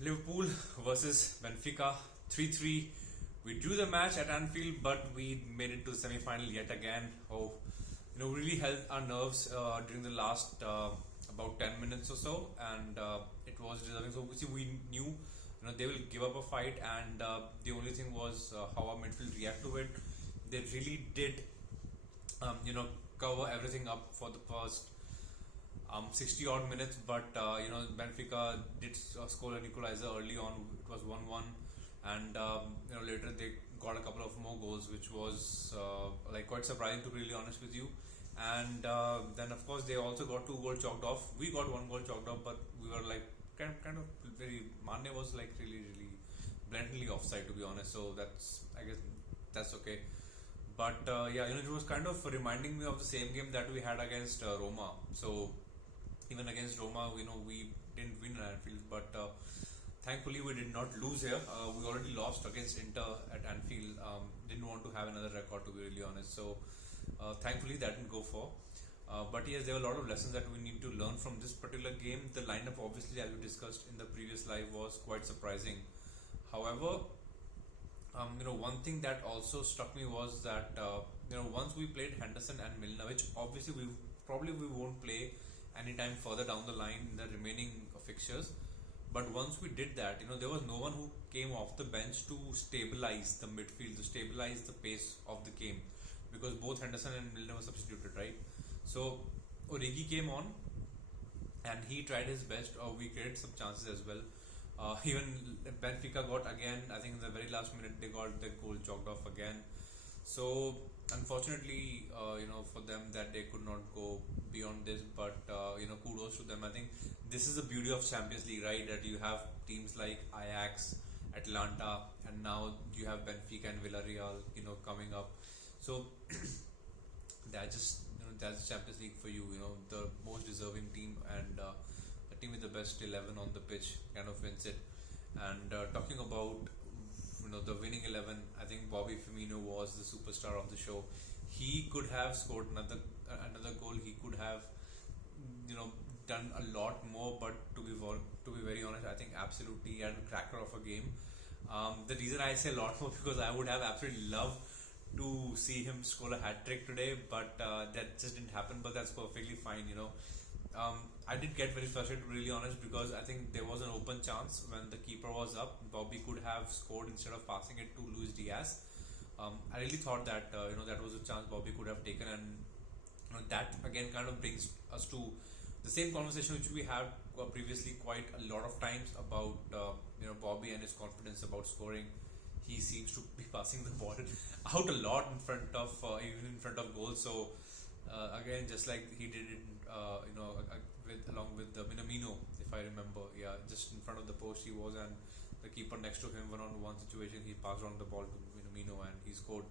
Liverpool versus Benfica 3-3. We drew the match at Anfield, but we made it to the semi-final yet again. Really held our nerves during the last about 10 minutes or so, and it was deserving. So we knew, they will give up a fight, and the only thing was how our midfield react to it. They really did, cover everything up for the first 60 odd minutes, but Benfica did score an equalizer early on. It was 1-1, and later they got a couple of more goals, which was like quite surprising, to be really honest with you. And then of course they also got 2 goals chalked off. We got 1 goal chalked off, but we were like kind of very. Mane was like really blatantly offside, to be honest. So I guess that's okay. But it was kind of reminding me of the same game that we had against Roma. So even against Roma, we didn't win at Anfield, but thankfully we did not lose here. We already lost against Inter at Anfield. Didn't want to have another record, to be really honest. So thankfully that didn't go for. But yes, there were a lot of lessons that we need to learn from this particular game. The lineup, obviously, as we discussed in the previous live, was quite surprising. However, one thing that also struck me was that once we played Henderson and Milner, which obviously we won't play anytime further down the line in the remaining fixtures. But once we did that, there was no one who came off the bench to stabilize the midfield, to stabilize the pace of the game, because both Henderson and Milner were substituted, right? So Origi came on and he tried his best. We created some chances as well. Even Benfica got again, I think in the very last minute they got the goal chalked off again. So unfortunately, for them that they could not go beyond this. But kudos to them. I think this is the beauty of Champions League, right? That you have teams like Ajax, Atlanta, and now you have Benfica and Villarreal, coming up. So that's Champions League for you. The most deserving team and the team with the best 11 on the pitch kind of wins it. And talking about the winning 11, I think Bobby Firmino was the superstar of the show. He could have scored another goal. He could have done a lot more, but to be very honest, I think absolutely he had a cracker of a game. The reason I say a lot more because I would have absolutely loved to see him score a hat trick today, but that just didn't happen. But that's perfectly fine. I did get very frustrated, to be really honest, because I think there was an open chance when the keeper was up. Bobby could have scored instead of passing it to Luis Diaz. I really thought that that was a chance Bobby could have taken, and that again kind of brings us to the same conversation which we had previously quite a lot of times about Bobby and his confidence about scoring. He seems to be passing the ball out a lot in front of even in front of goals. So again, just like he did it, along with the Minamino, if I remember, just in front of the post he was, and the keeper next to him, one-on-one situation, he passed on the ball to Minamino and he scored.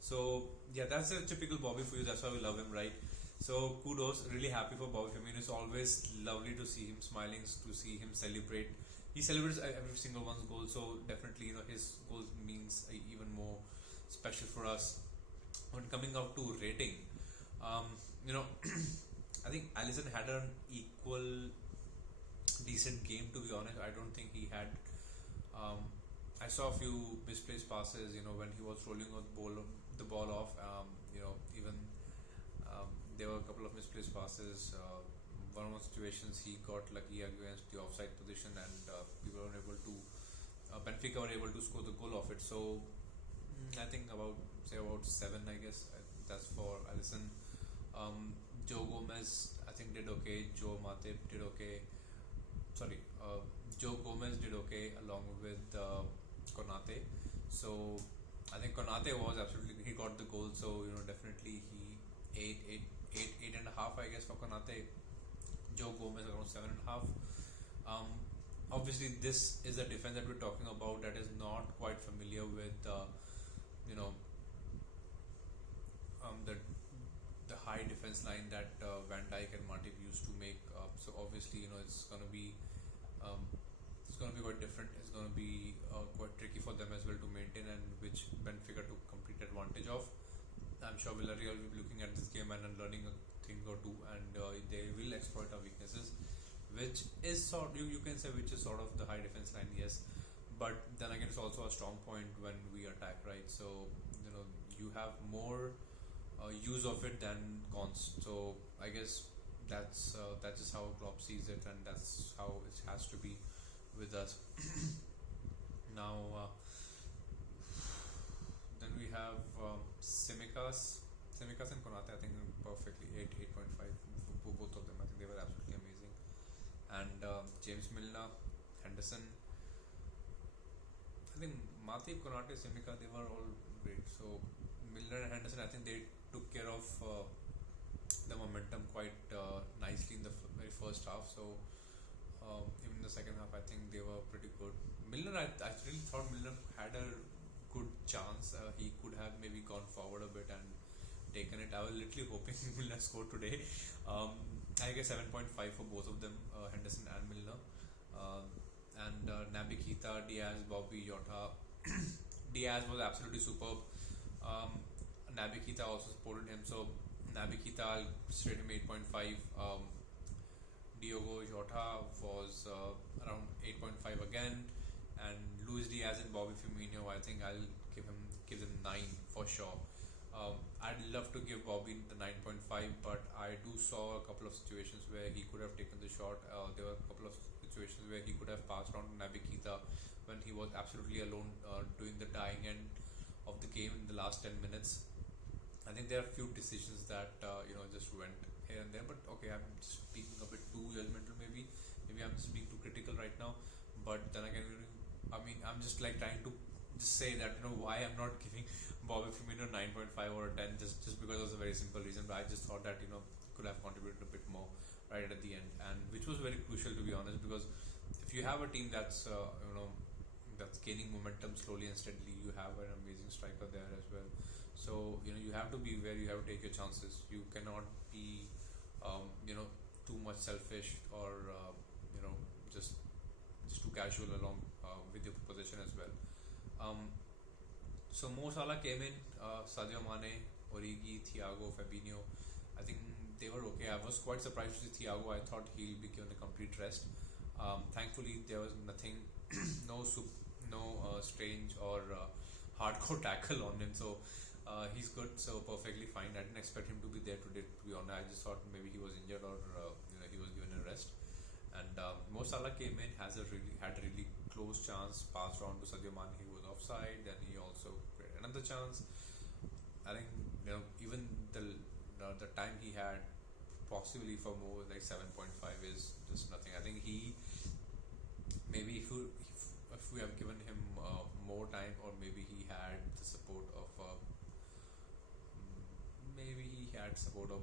So that's a typical Bobby for you. That's why we love him, right? So kudos, really happy for Bobby Firmino. It's always lovely to see him smiling, to see him celebrate. He celebrates every single one's goal, so definitely his goal means even more special for us. When coming out to rating, I think Alisson had an equal decent game, to be honest. I don't think he had. I saw a few misplaced passes, when he was rolling the ball off. Even there were a couple of misplaced passes. One situations he got lucky against the offside position, and people were able to. Benfica were able to score the goal off it. So I think about 7, I guess. That's for Alisson. Joe Gomez, I think, did okay. Joe Matip did okay. Joe Gomez did okay along with Konate. So I think Konate was absolutely, he got the goal. So definitely he eight and a half, I guess, for Konate. Joe Gomez around 7.5. Obviously, this is a defense that we're talking about that is not quite familiar with the high defense line that Van Dijk and Matip used to make. So obviously, it's going to be quite different. It's going to be quite tricky for them as well to maintain, and which Benfica took complete advantage of. I'm sure Villarreal will be looking at this game and learning a thing or two, and they will exploit our weaknesses, which is you can say which is sort of the high defense line, yes. But then again, it's also a strong point when we attack, right? So you have more use of it than cons. So I guess that's just how Klopp sees it, and that's how it has to be with us. Now, then we have Simicas and Konate. I think perfectly 8.5 for both of them. I think they were absolutely amazing. And James Milner, Henderson. I think Matip, Konate, Simica, they were all great. So Milner and Henderson, I think they took care of the momentum quite nicely in the very first half. So even in the second half, I think they were pretty good. Milner, I really thought Milner had a good chance. He could have maybe gone forward a bit and taken it. I was literally hoping Milner scored today. I guess 7.5 for both of them, Henderson and Milner. And Naby Keita, Diaz, Bobby, Jota. Diaz was absolutely superb. Naby Keita also supported him. So Naby Keita, I'll straight him 8.5. Diogo Jota was around 8.5 again, and Luis Diaz and Bobby Firmino, I think I'll give them 9 for sure. I'd love to give Bobby the 9.5, but I do saw a couple of situations where he could have taken the shot. There were a couple of situations where he could have passed on to Naby Keita when he was absolutely alone doing the dying end of the game in the last 10 minutes. I think there are a few decisions that just went here and there, but okay, I'm just speaking a bit too judgmental. Maybe I'm just being too critical right now. But then again, I mean, I'm just like trying to just say that why I'm not giving Bobby Firmino 9.5 or a 10 just because of a very simple reason. But I just thought that could have contributed a bit more right at the end, and which was very crucial to be honest, because if you have a team that's that's gaining momentum slowly and steadily, you have an amazing striker there as well. So you have to be where you have to take your chances. You cannot be too much selfish or just too casual along with your position as well. So Mo Salah came in, Sadio Mane, Origi, Thiago, Fabinho. I think they were okay. I was quite surprised to see Thiago. I thought he'll be given a complete rest. Thankfully, there was nothing, no strange or hardcore tackle on him. So he's good. So perfectly fine. I didn't expect him to be there today. To be honest, I just thought maybe he was injured or he was given a rest. And Mo Salah came in, had a really close chance, passed on to Sadio Mane. He was offside, and he also created another chance. I think even the time he had possibly for Mo, like 7.5 is just nothing. I think he maybe if we have given him more time, or maybe he had the support of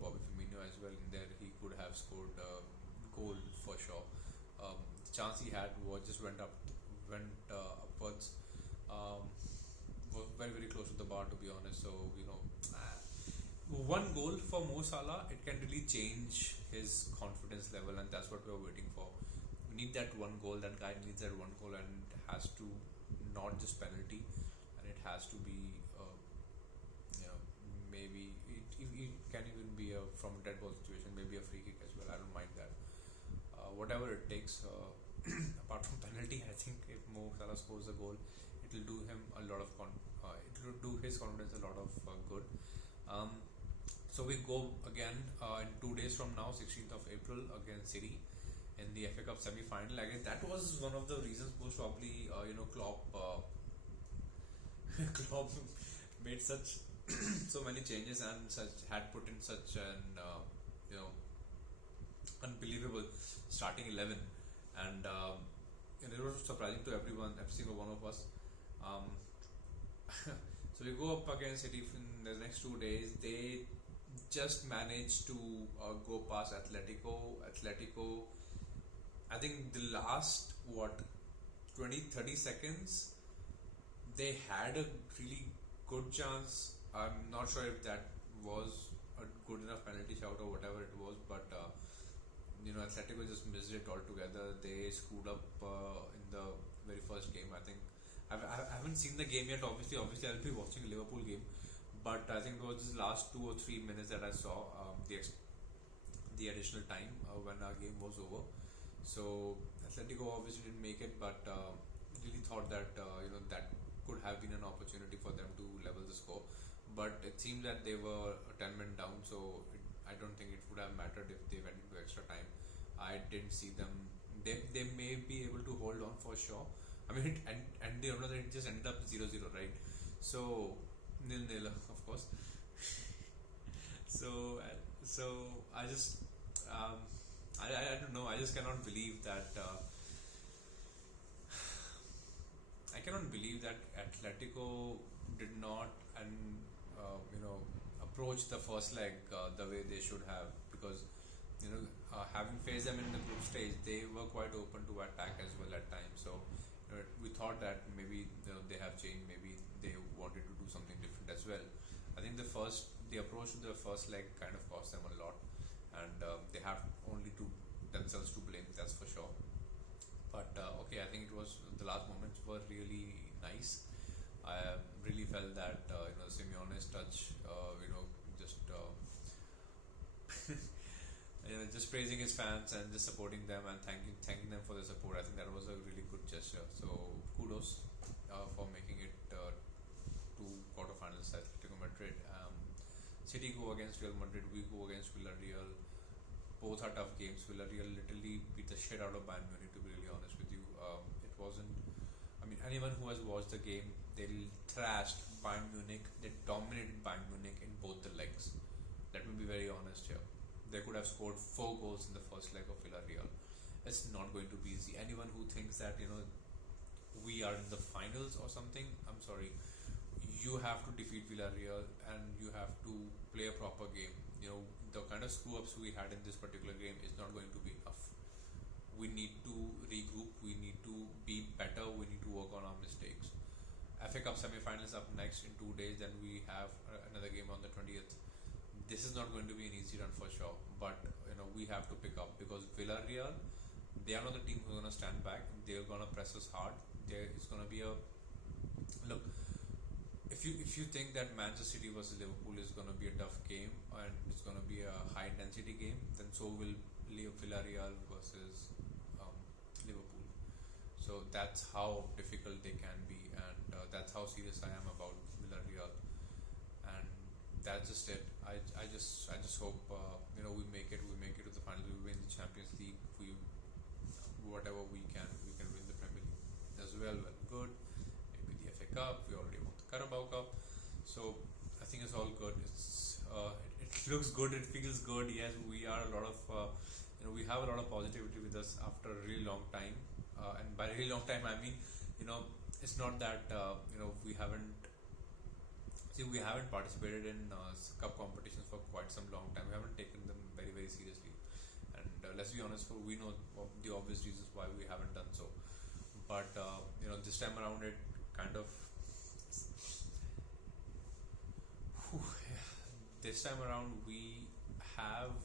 Bobby Firmino as well in there, he could have scored a goal for sure. The chance he had went upwards. Was very very close to the bar, to be honest. So one goal for Mo Salah, it can really change his confidence level, and that's what we're waiting for. We need that one goal. That guy needs that one goal, and it has to not just penalty, and it has to be maybe it can even be from a dead ball situation, maybe a free kick as well. I don't mind that. Whatever it takes, apart from penalty, I think if Mo Salah scores a goal, it will do him a lot of it will do his confidence a lot of good. So we go again in 2 days from now, 16th of April, against City in the FA Cup semi-final. Again, that was one of the reasons most probably Klopp Klopp made such so many changes and had put in such an unbelievable starting 11, and it was surprising to every single one of us. So we go up against City in the next 2 days. They just managed to go past Atletico. I think the last 20-30 seconds they had a really good chance. I'm not sure if that was a good enough penalty shout or whatever it was, but Atletico just missed it altogether. They screwed up in the very first game. I think I haven't seen the game yet. Obviously I'll be watching a Liverpool game, but I think it was just last 2 or 3 minutes that I saw the additional time when our game was over. So Atletico obviously didn't make it, but really thought that that could have been an opportunity for them to level the score. But it seemed that they were 10 men down, so I don't think it would have mattered if they went into extra time. I didn't see them. They may be able to hold on for sure. I mean, and they know that it just ended up 0-0, right? So nil-nil, of course. So so I just um, I don't know. I just cannot believe that. I cannot believe that Atletico did not and approach the first leg the way they should have, because having faced them in the group stage, they were quite open to attack as well at times. So we thought that maybe they have changed, maybe they wanted to do something different as well. I think the approach to the first leg kind of cost them a lot, and they have only to themselves to blame. That's for sure. But okay, I think it was the last moments were really nice. I really felt that Simeone's touch, just just praising his fans and just supporting them and thanking them for the support. I think that was a really good gesture. So kudos for making it to quarterfinals. Atletico Madrid, City go against Real Madrid. We go against Villarreal. Both are tough games. Villarreal literally beat the shit out of Bayern Munich. To be really honest with you, it wasn't. I mean, anyone who has watched the game, they thrashed Bayern Munich. They dominated Bayern Munich in both the legs. Let me be very honest here. They could have scored 4 goals in the first leg of Villarreal. It's not going to be easy. Anyone who thinks that we are in the finals or something, I'm sorry. You have to defeat Villarreal and you have to play a proper game. The kind of screw ups we had in this particular game is not going to be enough. We need to regroup. We need to be better. We need to work on our mistakes. FA Cup semi-finals up next in 2 days. Then we have another game on the 20th. This is not going to be an easy run for sure, but we have to pick up, because Villarreal, they are not the team who's going to stand back. They're going to press us hard. There is going to be a look. If you think that Manchester City versus Liverpool is going to be a tough game and it's going to be a high intensity game, then so will Villarreal versus Liverpool. So that's how difficult they can be, and that's how serious I am about Villarreal. And that's just it. I just hope we make it to the final. We win the Champions League. We whatever we can win the Premier League as well. Well, good. Maybe the FA Cup. We already won the Carabao Cup. So I think it's all good. It looks good. It feels good. Yes, we are a lot of we have a lot of positivity with us after a really long time. And by a really long time, I mean it's not that we haven't participated in cup competitions for quite some long time. We haven't taken them very, very seriously. And let's be honest, we know the obvious reasons why we haven't done so. But this time around, it kind of this time around we have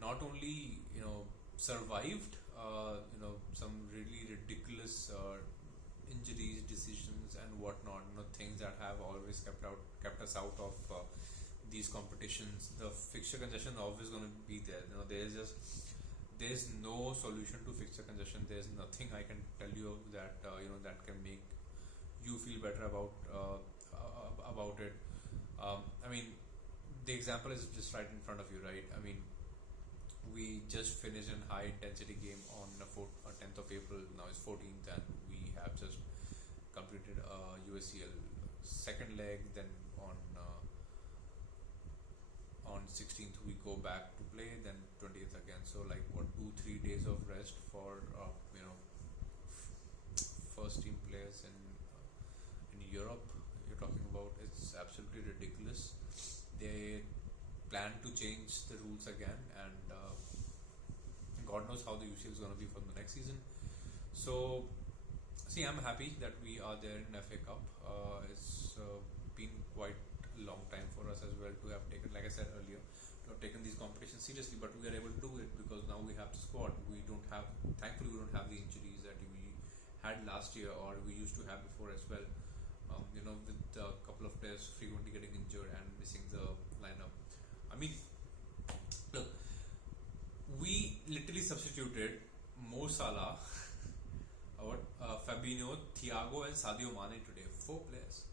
not only survived some really ridiculous injuries, decisions, and whatnot. Things that have always kept us out of these competitions. The fixture congestion always going to be there. There's no solution to fixture congestion. There's nothing I can tell you that that can make you feel better about it. I mean, the example is just right in front of you, right? I mean, we just finished a high intensity game on the 10th of April. Now it's 14th, and we have just completed UCL second leg. Then on 16th we go back to play. Then 20th again. So like 2-3 days of rest for first team players in Europe. You're talking about, it's absolutely ridiculous. They plan to change the rules again, and God knows how the UCL is going to be for the next season. So, see, I'm happy that we are there in FA Cup. It's been quite a long time for us as well to have taken, like I said earlier, to have taken these competitions seriously. But we are able to do it because now we have the squad. Thankfully, we don't have the injuries that we had last year or we used to have before as well. With a couple of players frequently getting injured and missing the lineup. I mean, look, we literally substituted Mo Salah, Fabinho, Thiago, and Sadio Mane today. 4 players.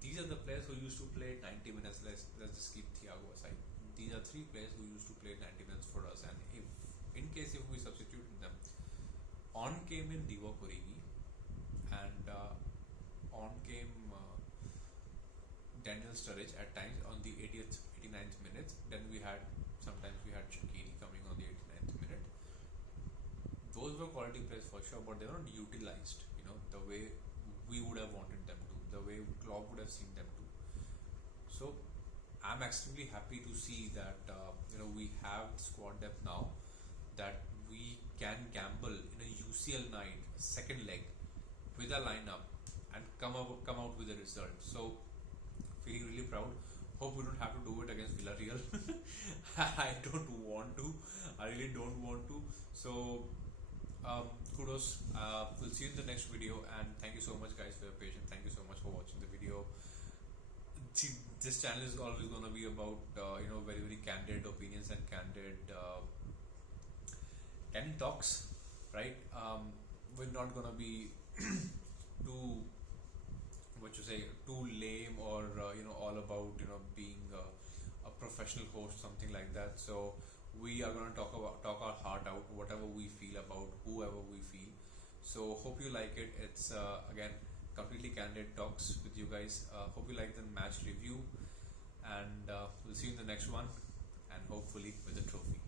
These are the players who used to play 90 minutes. Let's just keep Thiago aside. These are 3 players who used to play 90 minutes for us. And in case if we substituted them, on came in Divock Origi, and on came Daniel Sturridge at times on the 80th, 89th minute. Then sometimes we had Shaqiri coming on the 89th minute. Those were quality players for sure, but they were not utilized, the way we would have wanted them to, the way Klopp would have seen them to. So I'm extremely happy to see that we have squad depth now, that we can gamble in a UCL night, second leg, with a lineup and come out with a result. So feeling really proud. Hope we don't have to do it against Villarreal. I don't want to. I really don't want to. So kudos. We'll see you in the next video, and thank you so much guys for your patience. Thank you so much for watching the video. This channel is always going to be about very, very candid opinions and candid talks, right? We're not going to be too lame or all about being a professional host, something like that. So we are going to talk our heart out, whatever we feel about whoever we feel. So hope you like it. It's again completely candid talks with you guys. Hope you like the match review, and we'll see you in the next one, and hopefully with a trophy.